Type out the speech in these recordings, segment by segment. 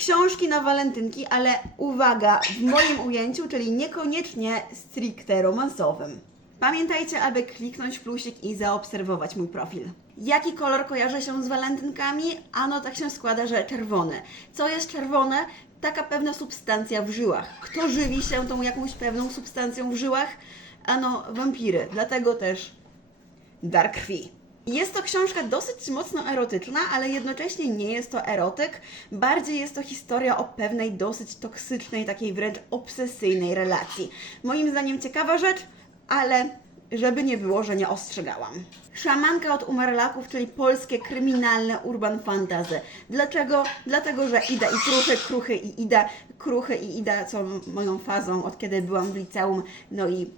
Książki na walentynki, ale uwaga, w moim ujęciu, czyli niekoniecznie stricte romansowym. Pamiętajcie, aby kliknąć w plusik i zaobserwować mój profil. Jaki kolor kojarzy się z walentynkami? Ano tak się składa, że czerwony. Co jest czerwone? Taka pewna substancja w żyłach. Kto żywi się tą jakąś pewną substancją w żyłach? Ano wampiry. Dlatego też dar krwi. Jest to książka dosyć mocno erotyczna, ale jednocześnie nie jest to erotyk. Bardziej jest to historia o pewnej dosyć toksycznej, takiej wręcz obsesyjnej relacji. Moim zdaniem ciekawa rzecz, ale żeby nie było, że nie ostrzegałam. Szamanka od Umarlaków, czyli polskie kryminalne urban fantasy. Dlaczego? Dlatego, że Ida i Kruchy, Kruchy i Ida, Kruchy i Ida są moją fazą od kiedy byłam w liceum. No i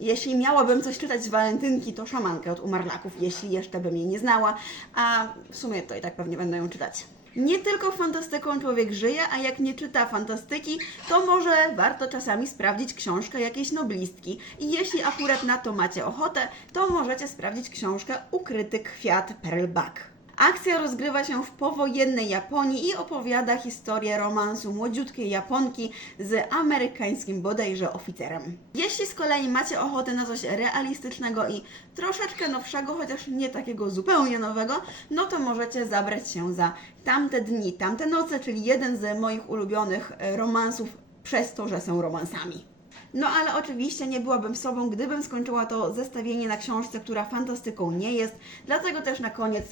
jeśli miałabym coś czytać z walentynki, to szamankę od Umarlaków, jeśli jeszcze bym jej nie znała, a w sumie to i tak pewnie będę ją czytać. Nie tylko fantastyką człowiek żyje, a jak nie czyta fantastyki, to może warto czasami sprawdzić książkę jakiejś noblistki. I jeśli akurat na to macie ochotę, to możecie sprawdzić książkę Ukryty kwiat Pearl Buck. Akcja rozgrywa się w powojennej Japonii i opowiada historię romansu młodziutkiej Japonki z amerykańskim bodajże oficerem. Jeśli z kolei macie ochotę na coś realistycznego i troszeczkę nowszego, chociaż nie takiego zupełnie nowego, no to możecie zabrać się za Tamte dni, tamte noce, czyli jeden z moich ulubionych e, romansów przez to, że są romansami. No ale oczywiście nie byłabym sobą, gdybym skończyła to zestawienie na książce, która fantastyką nie jest. Dlatego też na koniec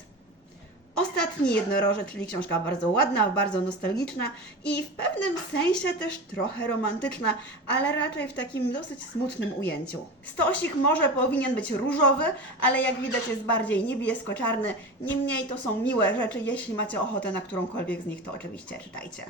Ostatni jednorożec, czyli książka bardzo ładna, bardzo nostalgiczna i w pewnym sensie też trochę romantyczna, ale raczej w takim dosyć smutnym ujęciu. Stosik może powinien być różowy, ale jak widać jest bardziej niebiesko-czarny. Niemniej to są miłe rzeczy, jeśli macie ochotę na którąkolwiek z nich, to oczywiście czytajcie.